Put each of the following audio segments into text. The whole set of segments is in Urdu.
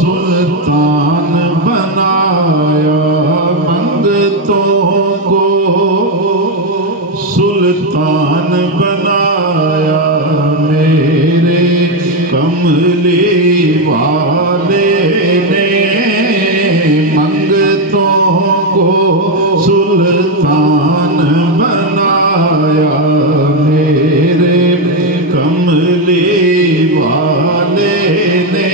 سلطان بنایا منگتوں کو سلطان بنایا میرے کملی والے نے منگتوں کو سلطان بنایا میرے کملی والے نے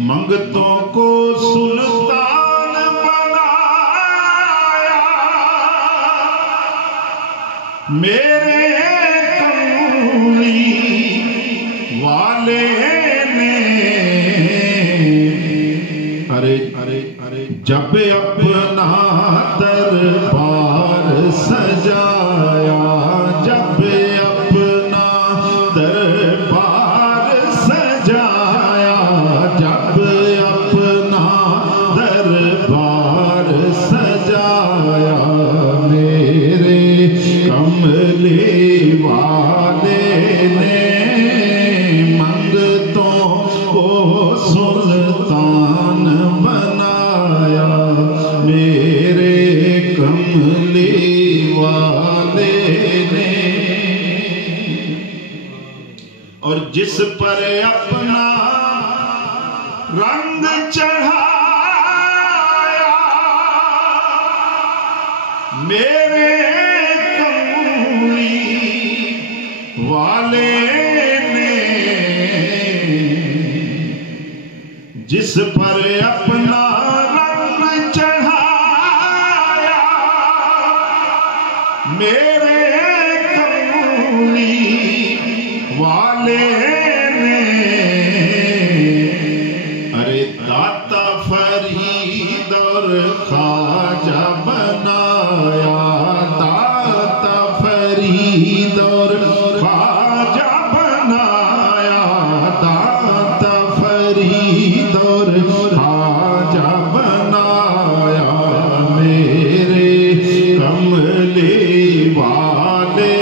منگتوں کو سلطان بنایا میرے کملی والے نے جب اپنا دربار سجایا جب اپنا دربار سجایا جب اپنا دربار سجایا میرے کملی والے نے منگتوں کو سلطان بنایا میرے کملی والے نے اور جس پر اپنا رنگ چڑھایا میرے کملی والے نے جس پر اپنا رنگ چڑھایا میرے کملی والے نے داتا فرید اور خواجہ بنایا داتا فرید اور خواجہ بنایا داتا فرید اور خواجہ بنایا میرے کملی والے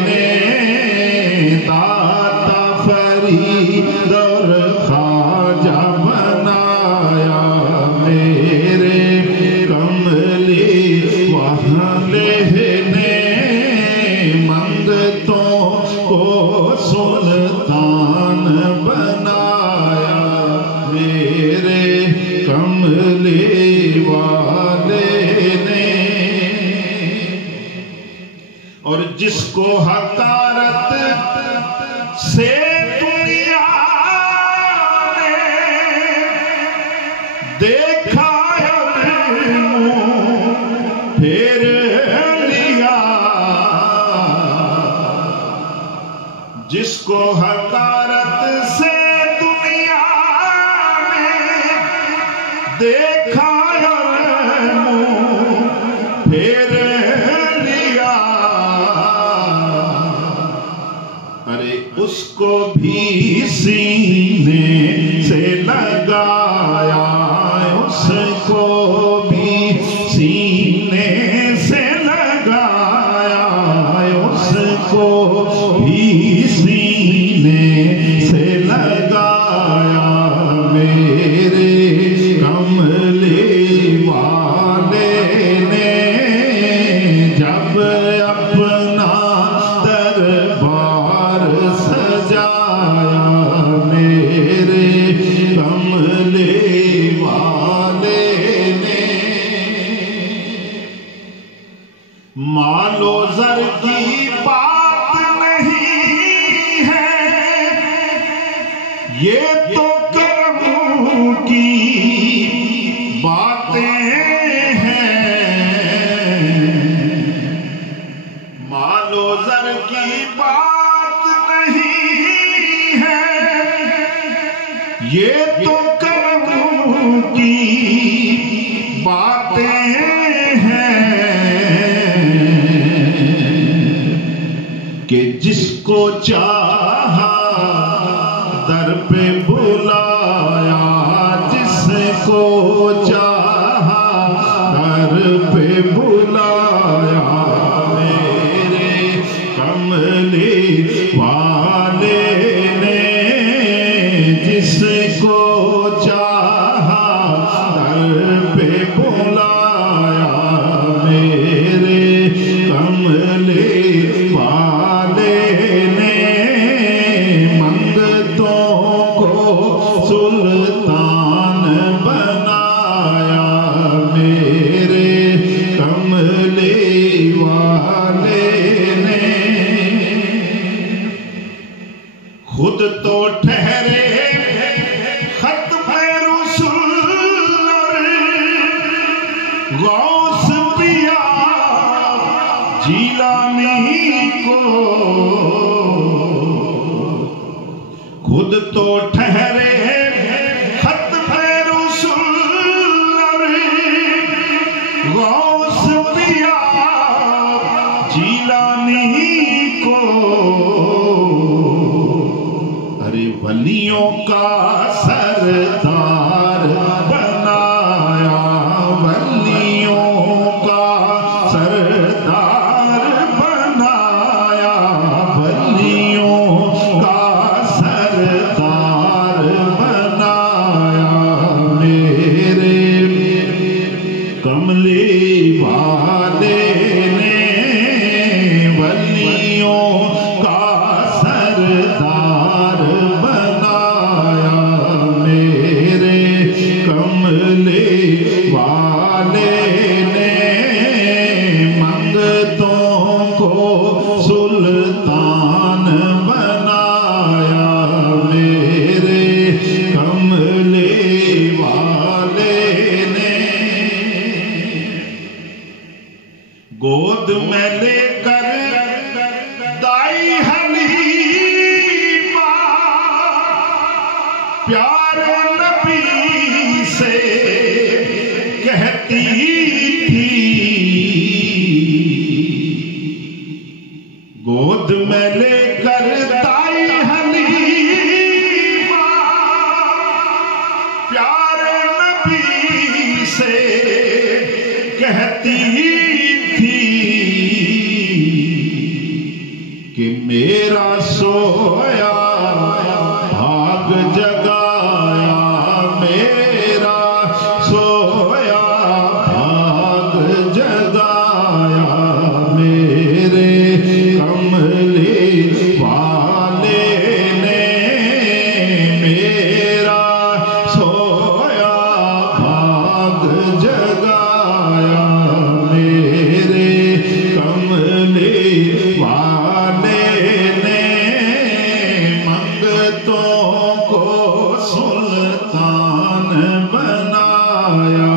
نے داتا فرید اور خواجہ بنایا میرے کملی والے نے منگتوں کو سلطان بنایا میرے کملی والے نے اور جس کو حقارت سے دنیا نے دیکھا پھر لیا جس کو حقارت سے دنیا نے دیکھا پھر لیا اس کو بھی سینے سے لگایا اس کو بھی سینے سے لگایا اس کو بھی سینے سے لگایا میرے کملی والے نے جب اپنا دربار سجایا میرے کملی والے نے مال و زر کی بات نہیں ہے یہ تو کرم کی باتیں ہیں مال و زر کی بات نہیں ہے یہ تو کرم کی باتیں ہیں کہ جس کو چاہا در پہ بلایا جس کو چاہا در پہ بلایا میرے کملی والے نے جس کو چاہا در پہ بلایا میرے کملے والے نے منگتوں کو سلطان بنایا میرے کملے والے نے خود تو ٹھہرے ختم رسول غوث پیا جیلانی کو خود تو ٹھہرے ختم رسول غوث پیا جیلانی کو ارے ولیوں کا سردار بنایا ولیوں کا سردار بنایا ولیوں کا سردار بنایا میرے کملے والے نے ولیوں کا سردار بنایا میرے کملے والے نے منگتوں کو سلطان بنایا میرے کملے والے نے گود میں لے کر دائی حلیمہ پیارے نبی سے کہتی تھی گود میں لے کر دائی حلیمہ پیارے نبی سے کہتی تھی کہ میرا سویا بھاگ جگایا میرا سویا بھاگ جگایا میرے کملے والے نے میرا سویا بھاگ جگایا میرے کملے والے نے منگتوں کو سلطان بنایا